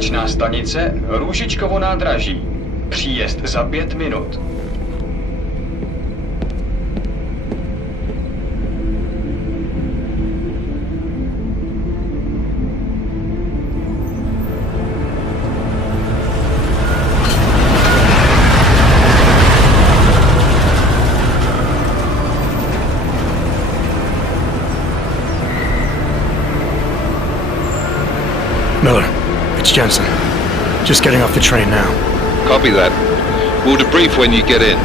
Konečná stanice Růžičkovo nádraží. Příjezd za 5 minut. Miller, it's Jensen. Just getting off the train now. Copy that. We'll debrief when you get in.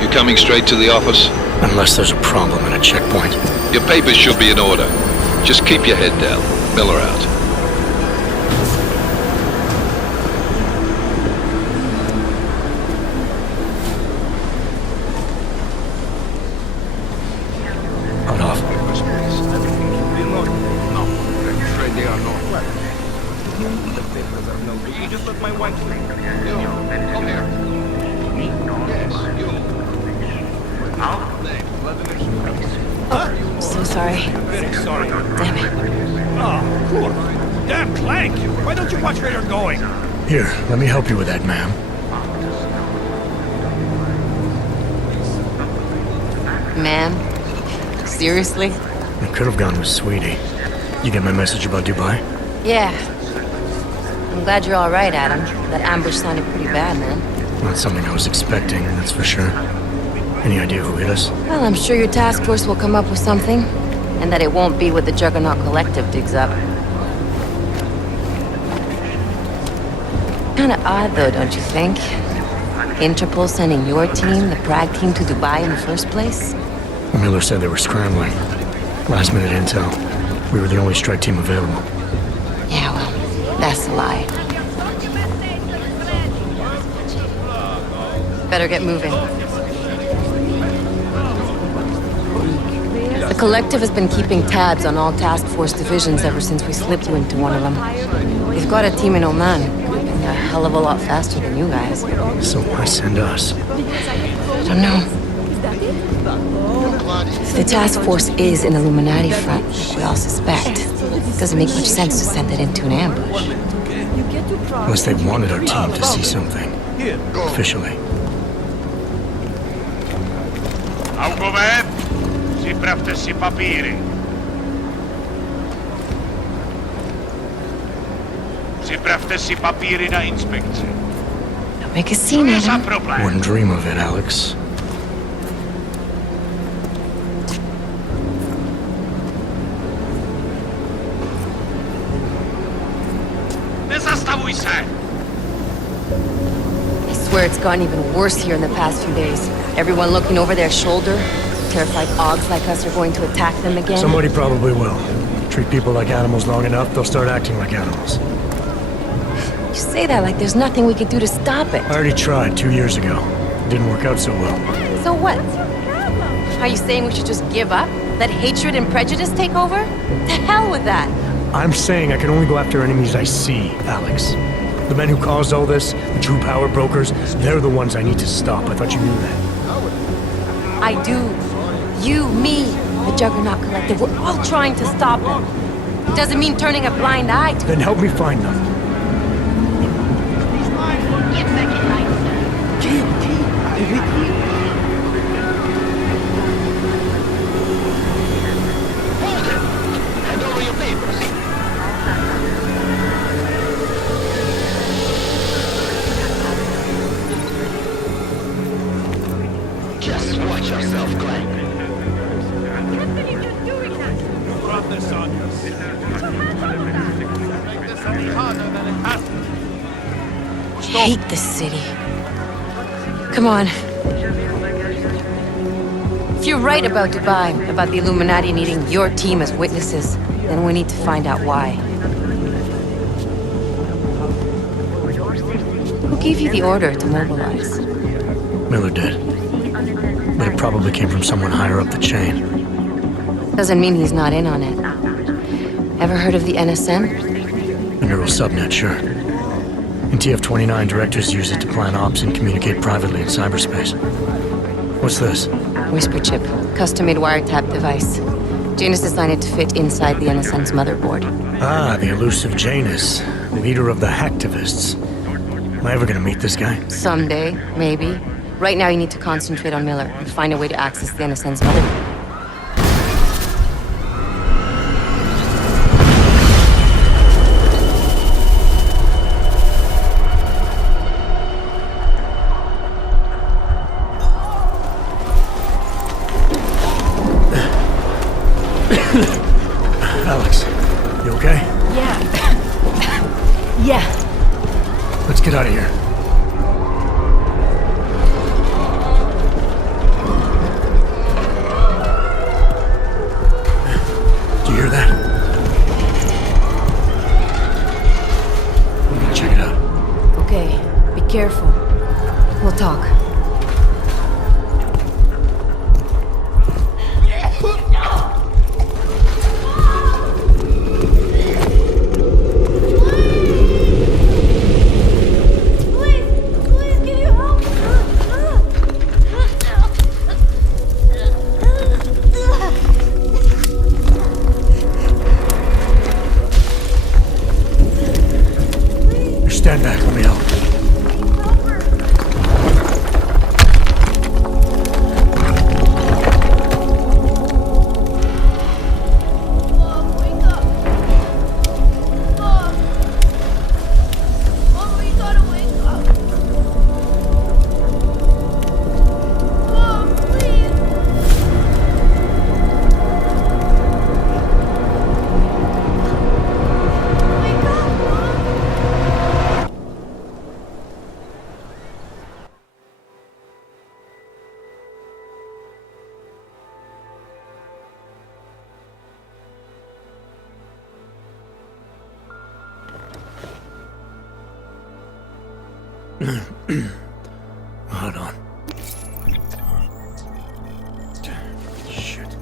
You coming straight to the office? Unless there's a problem at a checkpoint. Your papers should be in order. Just keep your head down. Miller out. Cut off. Just let my wife sleep. Come here. So sorry. Very sorry. Damn it. Oh, cool. Damn Clank! Why don't you watch where you're going? Here, let me help you with that, ma'am. Man? Seriously? I could have gone with Sweetie. You get my message about Dubai? Yeah. I'm glad you're all right, Adam. That ambush sounded pretty bad, man. Not something I was expecting, that's for sure. Any idea who hit us? Well, I'm sure your task force will come up with something. And that it won't be what the Juggernaut Collective digs up. Kinda odd, though, don't you think? Interpol sending your team, the Prague team, to Dubai in the first place? Miller said they were scrambling. Last minute intel. We were the only strike team available. Yeah, well, that's a lie. Better get moving. The Collective has been keeping tabs on all task force divisions ever since we slipped you into one of them. They've got a team in Oman, moving a hell of a lot faster than you guys. So why send us? I don't know. If the task force is an Illuminati front, we all suspect, it doesn't make much sense to send it into an ambush. Unless they wanted our team to see something. Officially. Augové, připravte si papíry. Připravte si papíry na inspekci. Don't make a scene, Co je za Adam. problém? Wouldn't dream of it, Alex. Nezastavuj se! I swear it's gotten even worse here in the past few days. Everyone looking over their shoulder. Terrified Augs like us are going to attack them again. Somebody probably will. Treat people like animals long enough, they'll start acting like animals. You say that like there's nothing we could do to stop it. I already tried 2 years ago. It didn't work out so well. So what? Are you saying we should just give up? Let hatred and prejudice take over? To hell with that! I'm saying I can only go after enemies I see, Alex. The men who caused all this, the true power brokers, they're the ones I need to stop. I thought you knew that. I do. You, me, the Juggernaut Collective, we're all trying to stop them. It doesn't mean turning a blind eye to Then help me find them. Hand over your papers. Just watch yourself, Clank. You brought this on yourself. Make this any harder than it has to. I hate this city. Come on. If you're right about Dubai, about the Illuminati needing your team as witnesses, then we need to find out why. Who gave you the order to mobilize? Miller did. But it probably came from someone higher up the chain. Doesn't mean he's not in on it. Ever heard of the NSN? The neural subnet, sure. In TF-29, directors use it to plan ops and communicate privately in cyberspace. What's this? Whisper chip, custom-made wiretap device. Janus designed it to fit inside the NSN's motherboard. Ah, the elusive Janus. Leader of the hacktivists. Am I ever gonna meet this guy? Someday, maybe. Right now, you need to concentrate on Miller and find a way to access the NSN's mother. Alex, you okay? Yeah. Yeah. Let's get out of here. Do you hear that? I'm gonna check it out. Okay, be careful. We'll talk. Stand back, let me help. Hold on. Shit.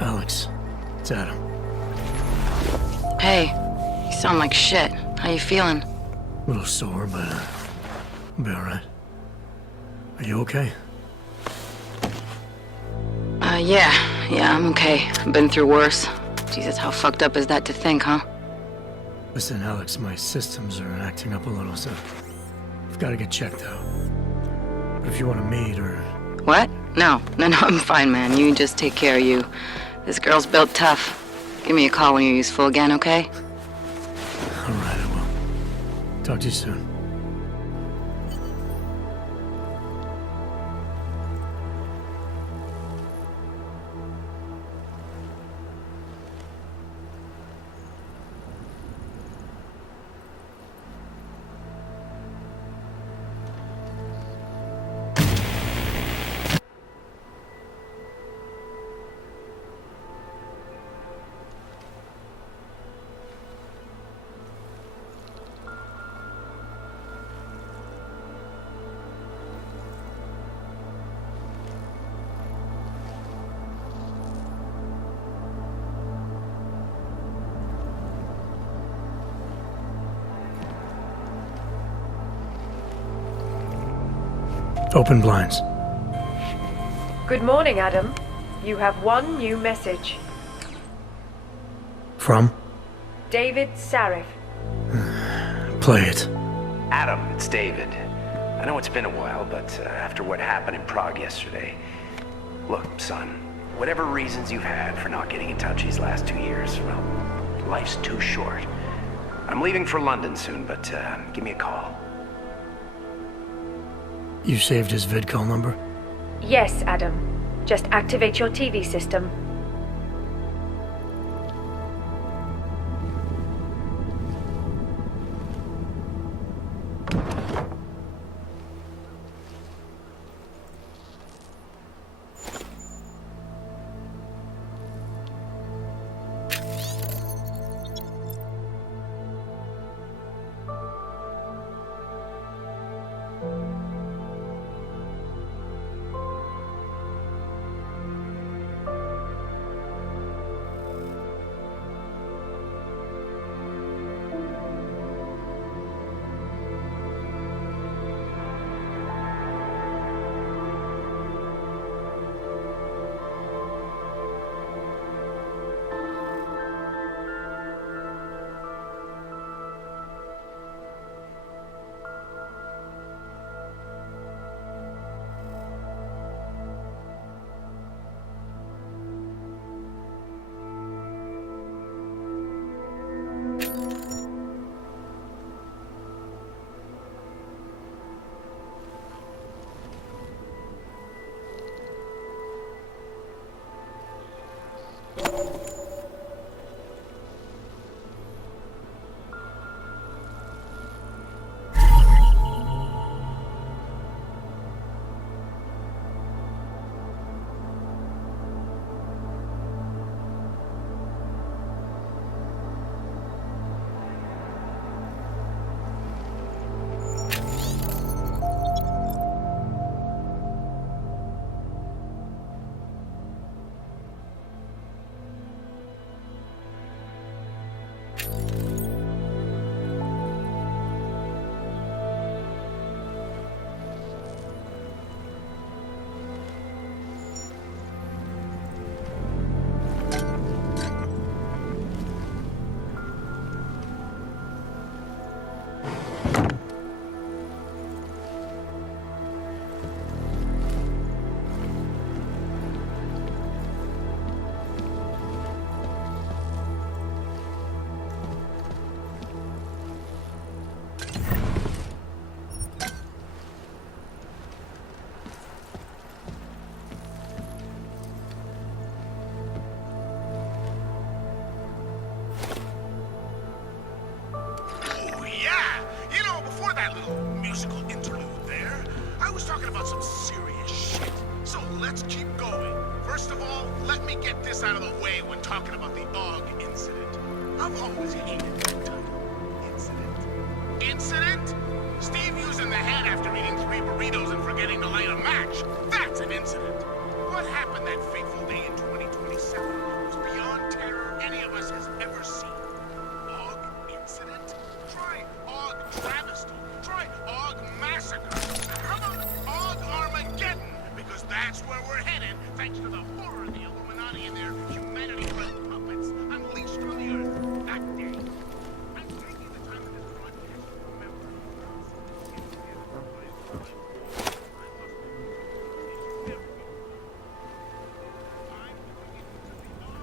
Alex, it's Adam. Hey, you sound like shit. How you feeling? A little sore, but I'll be alright. Are you okay? Yeah, I'm okay. I've been through worse. Jesus, how fucked up is that to think, huh? Listen, Alex, my systems are acting up a little, so I've got to get checked out. But if you want to meet or... What? No, I'm fine, man. You just take care of you. This girl's built tough. Give me a call when you're useful again, okay? Alright, I will. Talk to you soon. Open blinds. Good morning, Adam. You have one new message. From? David Sarif. Play it. Adam, it's David. I know it's been a while, but after what happened in Prague yesterday... Look, son, whatever reasons you've had for not getting in touch these last 2 years, well, life's too short. I'm leaving for London soon, but give me a call. You saved his vidcall number? Yes, Adam. Just activate your TV system. little musical interlude there. I was talking about some serious shit. So let's keep going. First of all, let me get this out of the way when talking about the AUG incident. I've always hated that title. Incident. Incident? Steve using the head after eating 3 burritos and forgetting to light a match. That's an incident. What happened that fateful day in 2027 was beyond terror any of us has ever seen. AUG incident? Try AUG travesty. Try AUG massacre. How about AUG Armageddon? Because that's where we're headed, thanks to the horror of the Illuminati and their humanity-run puppets unleashed on the Earth that day. I'm taking the time of this broadcast to remember. I'm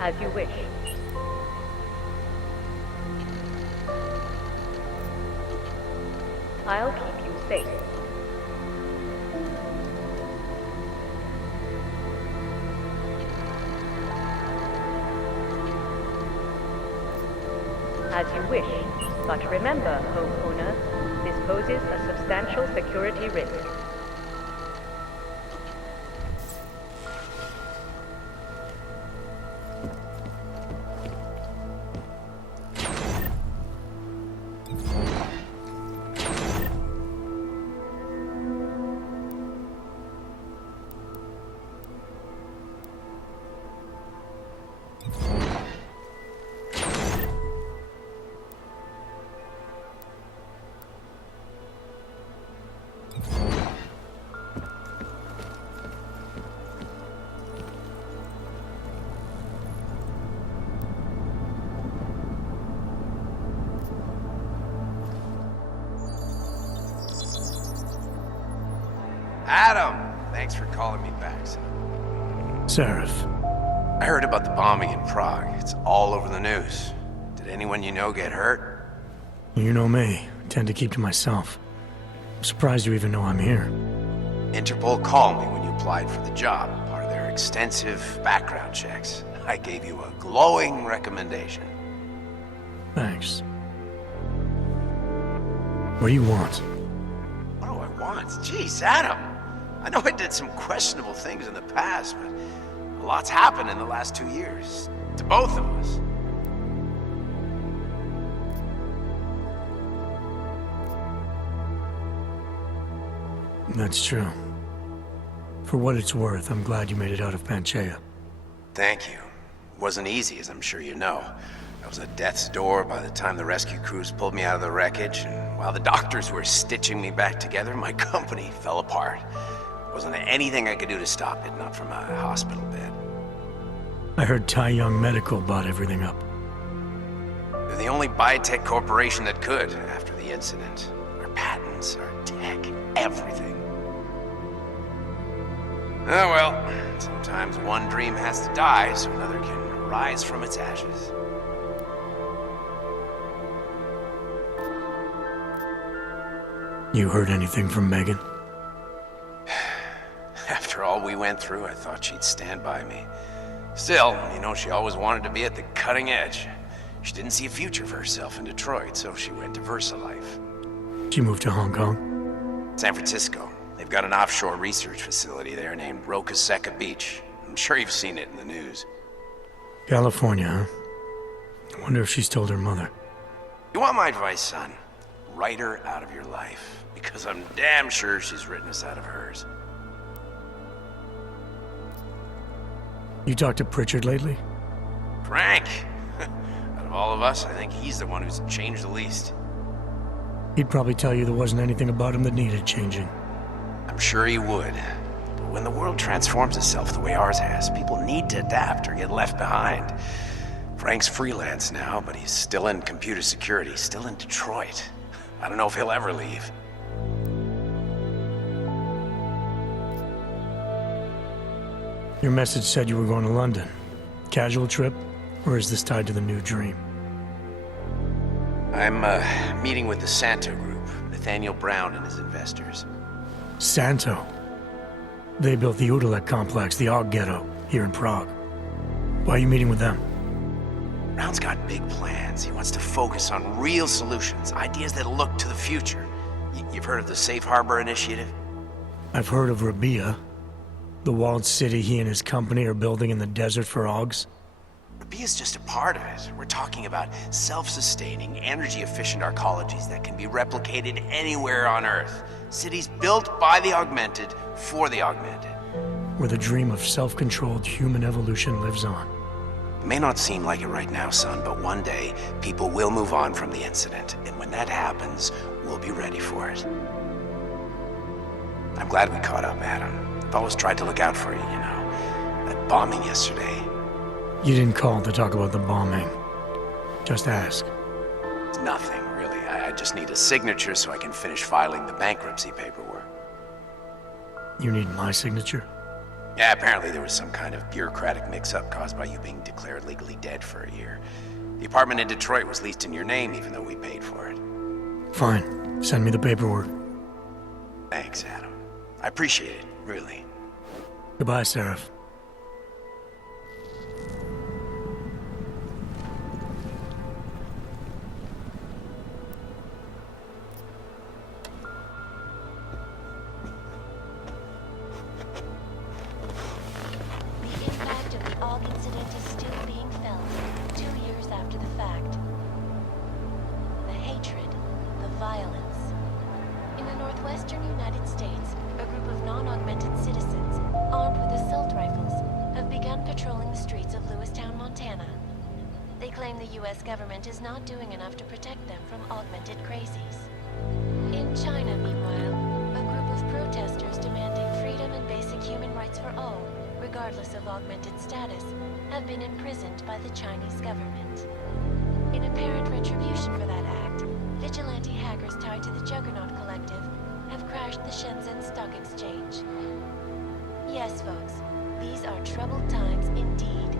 As you wish. I'll keep you safe. As you wish, but remember, homeowner, this poses a substantial security risk. Adam! Thanks for calling me back, son. Seraph. I heard about the bombing in Prague. It's all over the news. Did anyone you know get hurt? You know me. I tend to keep to myself. I'm surprised you even know I'm here. Interpol called me when you applied for the job, part of their extensive background checks. I gave you a glowing recommendation. Thanks. What do you want? What do I want? Jeez, Adam! I know I did some questionable things in the past, but a lot's happened in the last 2 years. To both of us. That's true. For what it's worth, I'm glad you made it out of Panchaea. Thank you. It wasn't easy, as I'm sure you know. I was at death's door by the time the rescue crews pulled me out of the wreckage, and while the doctors were stitching me back together, my company fell apart. Wasn't anything I could do to stop it, not from a hospital bed. I heard Tai Young Medical bought everything up. They're the only biotech corporation that could after the incident. Our patents, our tech, everything. Oh well, sometimes one dream has to die so another can rise from its ashes. You heard anything from Megan? After all we went through, I thought she'd stand by me. Still, you know, she always wanted to be at the cutting edge. She didn't see a future for herself in Detroit, so she went to VersaLife. She moved to Hong Kong? San Francisco. They've got an offshore research facility there named Roca Seca Beach. I'm sure you've seen it in the news. California, huh? I wonder if she's told her mother. You want my advice, son? Write her out of your life, because I'm damn sure she's written us out of hers. You talked to Pritchard lately? Frank! Out of all of us, I think he's the one who's changed the least. He'd probably tell you there wasn't anything about him that needed changing. I'm sure he would. But when the world transforms itself the way ours has, people need to adapt or get left behind. Frank's freelance now, but he's still in computer security, still in Detroit. I don't know if he'll ever leave. Your message said you were going to London. Casual trip? Or is this tied to the new dream? I'm meeting with the Santo Group, Nathaniel Brown and his investors. Santo? They built the Udalek complex, the Og Ghetto, here in Prague. Why are you meeting with them? Brown's got big plans. He wants to focus on real solutions, ideas that look to the future. You've heard of the Safe Harbor Initiative? I've heard of Rabia, the walled city he and his company are building in the desert for Augs. Rabia's just a part of it. We're talking about self-sustaining, energy-efficient arcologies that can be replicated anywhere on Earth. Cities built by the augmented, for the augmented. Where the dream of self-controlled human evolution lives on. It may not seem like it right now, son, but one day, people will move on from the incident. And when that happens, we'll be ready for it. I'm glad we caught up, Adam. I've always tried to look out for you, you know. That bombing yesterday. You didn't call to talk about the bombing. Just ask. It's nothing, really. I just need a signature so I can finish filing the bankruptcy paperwork. You need my signature? Yeah, apparently there was some kind of bureaucratic mix-up caused by you being declared legally dead for a year. The apartment in Detroit was leased in your name even though we paid for it. Fine. Send me the paperwork. Thanks, Adam. I appreciate it, really. Goodbye, Seraph. The impact of the Og incident is still being felt 2 years after the fact. The hatred, the violence. In the northwestern United States, a group of non-augmented citizens, armed with assault rifles, have begun patrolling the streets of Lewistown, Montana. They claim the US government is not doing enough to protect them from augmented crazies. In China, meanwhile, a group of protesters demanding freedom and basic human rights for all, regardless of augmented status, have been imprisoned by the Chinese government. In apparent retribution for that act, vigilante hackers tied to the Juggernaut Collective have crashed the Shenzhen Stock Exchange. Yes, folks, these are troubled times indeed.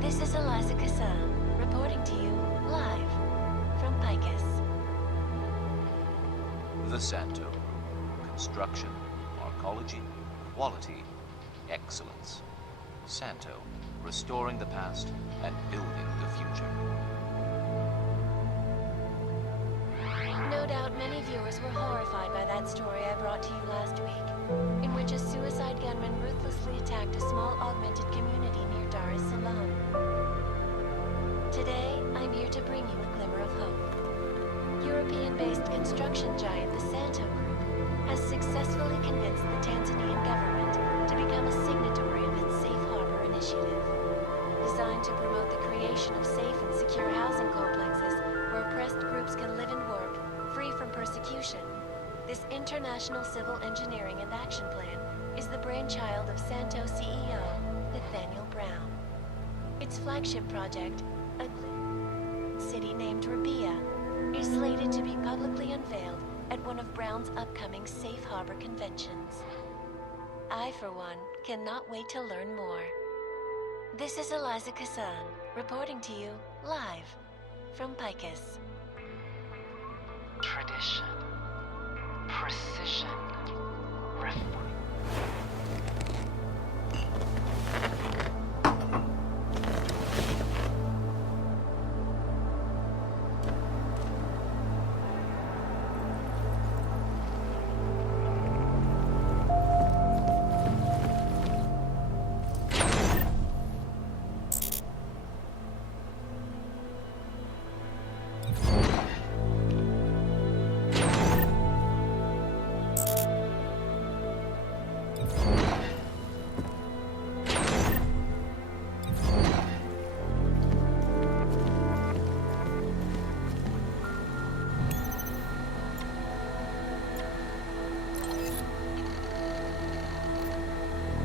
This is Eliza Kassan, reporting to you live from Picus. The Santo Group. Construction, arcology, quality, excellence. Santo, restoring the past and building the future. No doubt many viewers were horrified by that story I brought to you last week, in which a suicide gunman ruthlessly attacked a small augmented community near Dar es Salaam. Today, I'm here to bring you a glimmer of hope. European-based construction giant the Santo Group has successfully convinced the Tanzanian government to become a signatory of its Safe Harbor initiative, designed to promote the creation of safe and secure housing complexes where oppressed groups can live and work, free from persecution. This international civil engineering and action plan is the brainchild of Santo CEO, Nathaniel Brown. Its flagship project, a city named Rabia, is slated to be publicly unveiled at one of Brown's upcoming Safe Harbor conventions. I, for one, cannot wait to learn more. This is Eliza Kassan, reporting to you live from Picus. Tradition, precision,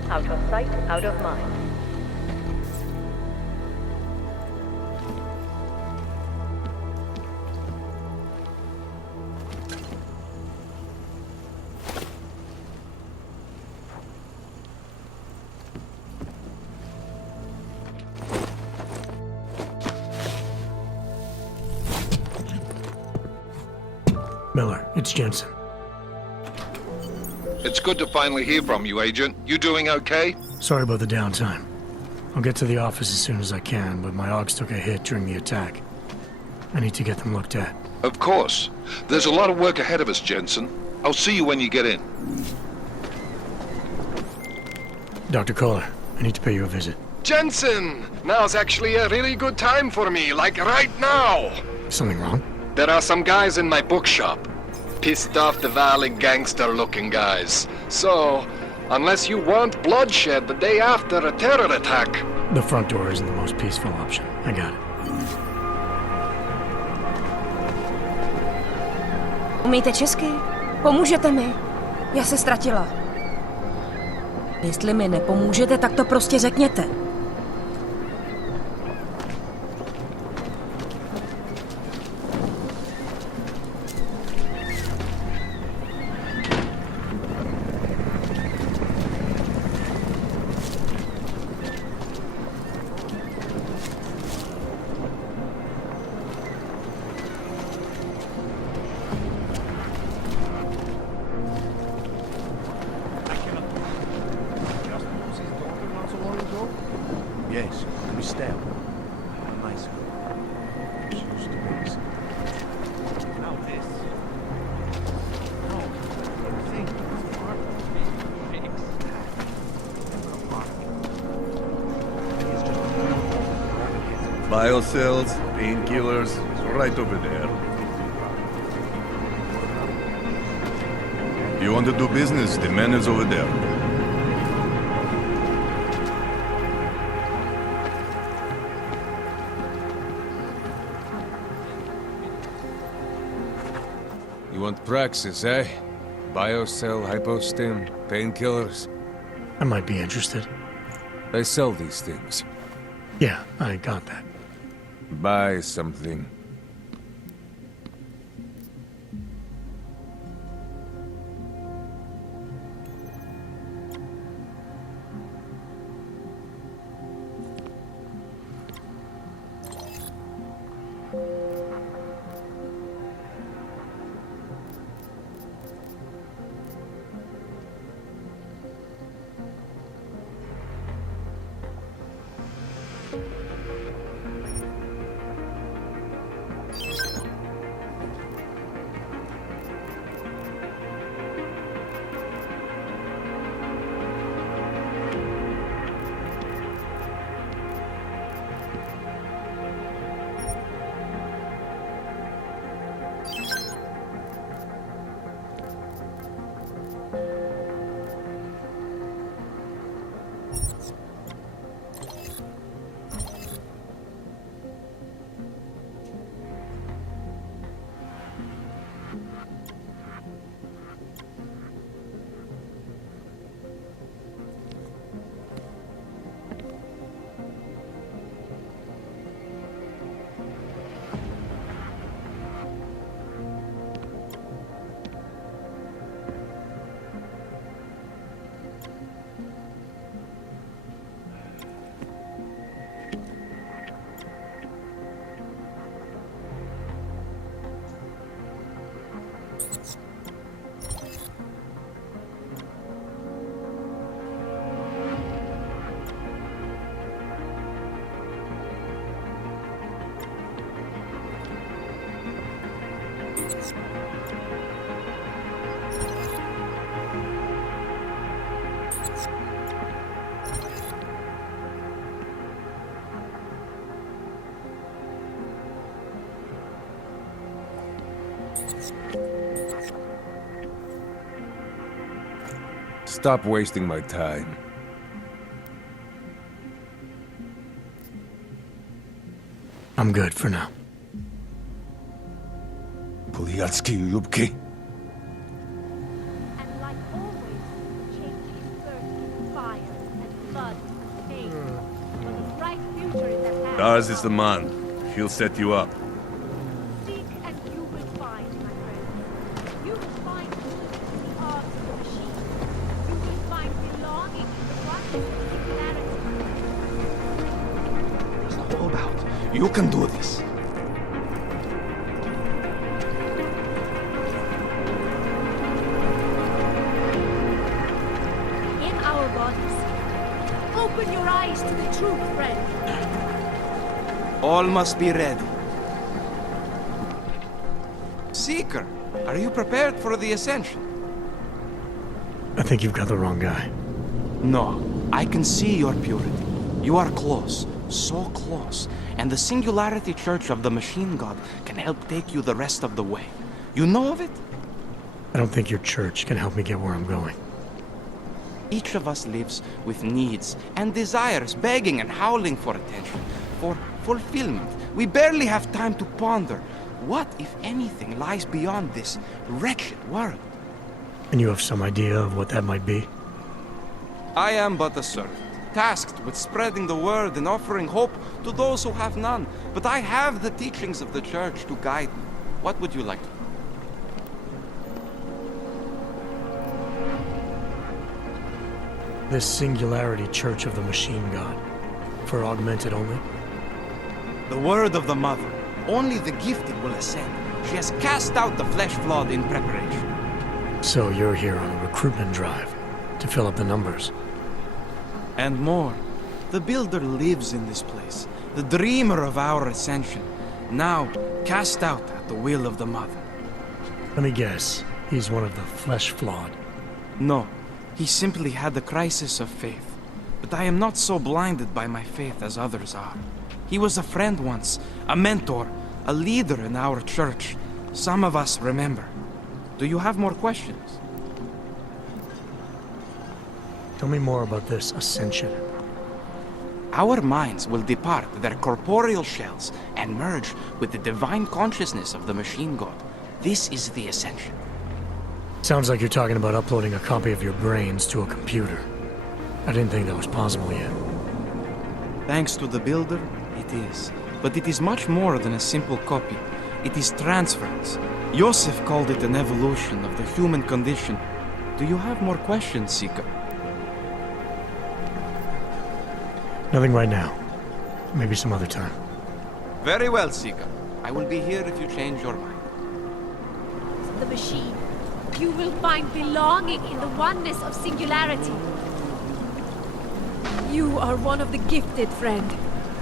Out of sight, out of mind. Miller, it's Jensen. It's good to finally hear from you, Agent. You doing okay? Sorry about the downtime. I'll get to the office as soon as I can, but my Augs took a hit during the attack. I need to get them looked at. Of course. There's a lot of work ahead of us, Jensen. I'll see you when you get in. Dr. Kohler, I need to pay you a visit. Jensen! Now's actually a really good time for me, like right now! Something wrong? There are some guys in my bookshop. Pissed off the Valley gangster-looking guys. So, unless you want bloodshed the day after a terror attack... The front door isn't the most peaceful option. I got it. Umíte česky? Pomůžete mi? Já se ztratila. Jestli mi nepomůžete, tak to prostě řekněte. Yes, Christelle. A nice girl. She used to raise. Now this. No, the thing is part of me fixed. It's just a Biocells, painkillers, right over there. You want to do business? The man is over there. You want Praxis, eh? Biocell, hypostim, painkillers. I might be interested. They sell these things. Yeah, I got that. Buy something. Stop wasting my time. I'm good for now. Polyatsky Lubki. And like always, change is thirst in fire and blood and pain. But a bright future is at hand. Dars is the man. He'll set you up. Seek and you will find, my friend. You will find good in the arts of the machine. You will find belonging in the practice of singularity. Hold out. You can do this. In our bodies. Open your eyes to the truth, friend. All must be ready. Seeker, are you prepared for the ascension? I think you've got the wrong guy. No, I can see your purity. You are close, so close. And the Singularity Church of the Machine God can help take you the rest of the way. You know of it? I don't think your church can help me get where I'm going. Each of us lives with needs and desires, begging and howling for attention, for fulfillment. We barely have time to ponder what, if anything, lies beyond this wretched world. And you have some idea of what that might be? I am but a servant, tasked with spreading the word and offering hope to those who have none. But I have the teachings of the church to guide me. What would you like to know? This Singularity Church of the Machine God. For augmented only? The word of the Mother. Only the gifted will ascend. She has cast out the flesh-flawed in preparation. So you're here on a recruitment drive to fill up the numbers. And more. The Builder lives in this place, the dreamer of our ascension, now cast out at the will of the Mother. Let me guess. He's one of the flesh-flawed. No, he simply had a crisis of faith. But I am not so blinded by my faith as others are. He was a friend once, a mentor, a leader in our church. Some of us remember. Do you have more questions? Tell me more about this ascension. Our minds will depart their corporeal shells and merge with the divine consciousness of the machine god. This is the ascension. Sounds like you're talking about uploading a copy of your brains to a computer. I didn't think that was possible yet. Thanks to the Builder, it is. But it is much more than a simple copy. It is transference. Joseph called it an evolution of the human condition. Do you have more questions, Seeker? Nothing right now. Maybe some other time. Very well, Seeker. I will be here if you change your mind. The machine. You will find belonging in the oneness of singularity. You are one of the gifted, friend.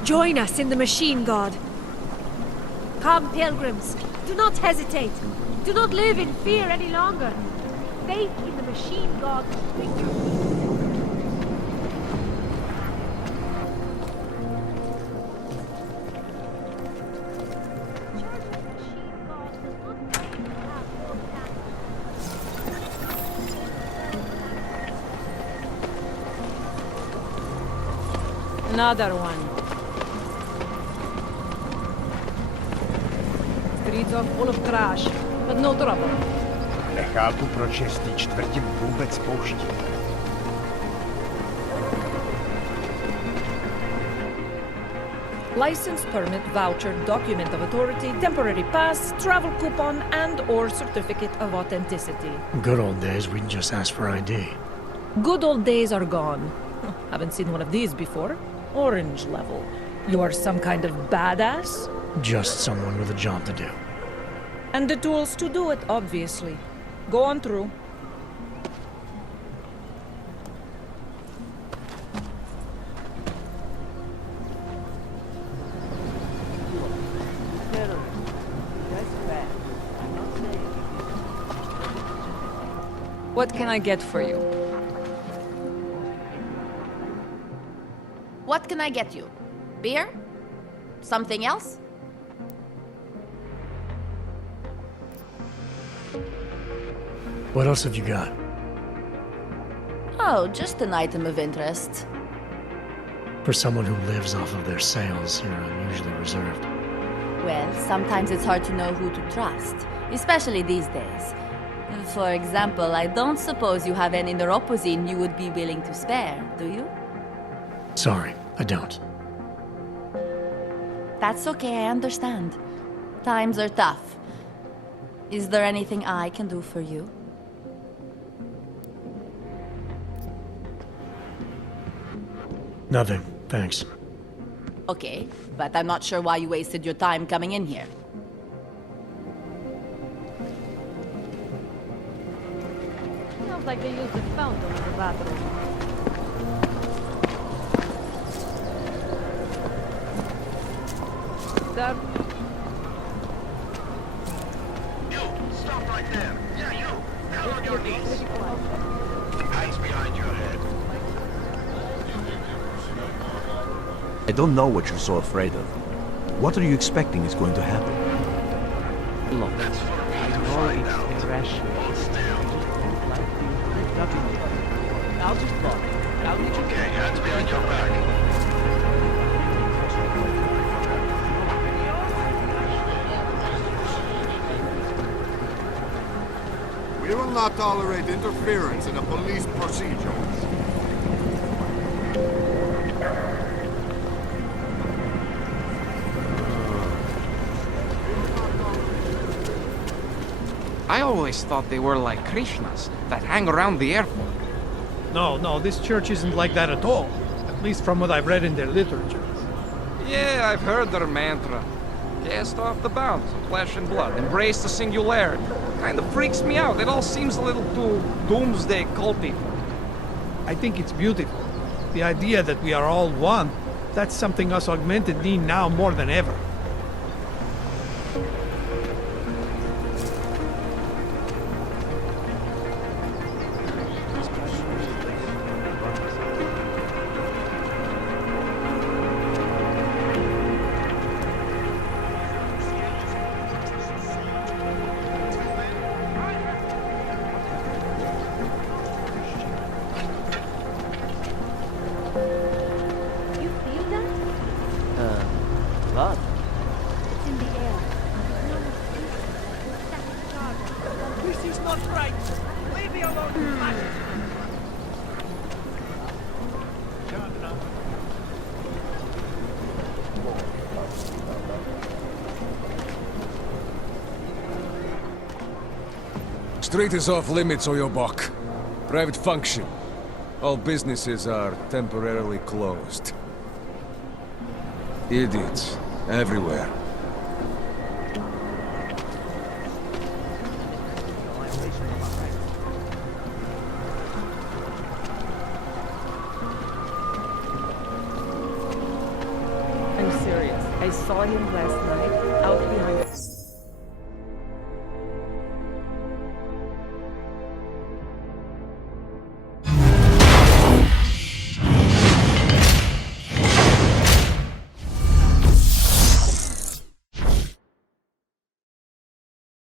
Join us in the machine god. Come, pilgrims. Do not hesitate. Do not live in fear any longer. Faith in the machine god will bring you peace. Another one. Streets are full of trash, but no trouble. Nechápu, proč je z té čtvrti vůbec pouští. License, permit, voucher, document of authority, temporary pass, travel coupon, and/or certificate of authenticity. Good old days, we'd just ask for ID. Good old days are gone. Haven't seen one of these before. Orange level. You are some kind of badass? Just someone with a job to do. And the tools to do it, obviously. Go on through. What can I get for you? What can I get you? Beer? Something else? What else have you got? Oh, just an item of interest. For someone who lives off of their sales, you're unusually reserved. Well, sometimes it's hard to know who to trust, especially these days. For example, I don't suppose you have any neuropozyne you would be willing to spare, do you? Sorry, I don't. That's okay, I understand. Times are tough. Is there anything I can do for you? Nothing, thanks. Okay, but I'm not sure why you wasted your time coming in here. Sounds like they used the fountain in the bathroom. There. You! Stop right there! Yeah, you! Down on your knees! Hands behind your head. I don't know what you're so afraid of. What are you expecting is going to happen? Look, That's for me to find out. Hold still. I'll just look. I'll get you. Okay, hands behind your back. We will not tolerate interference in a police procedure. I always thought they were like Krishnas that hang around the airport. No, this church isn't like that at all. At least from what I've read in their literature. Yeah, I've heard their mantra. Cast off the bounds of flesh and blood. Embrace the singularity. Kind of freaks me out. It all seems a little too doomsday culty. I think it's beautiful. The idea that we are all one, that's something us augmented need now more than ever. You feel that? What? It's in the air. This is not right! Leave me alone, you fascist! Street is off limits, Oyobok. Private function. All businesses are temporarily closed. Idiots. Everywhere. I'm serious. I saw him last night, out behind...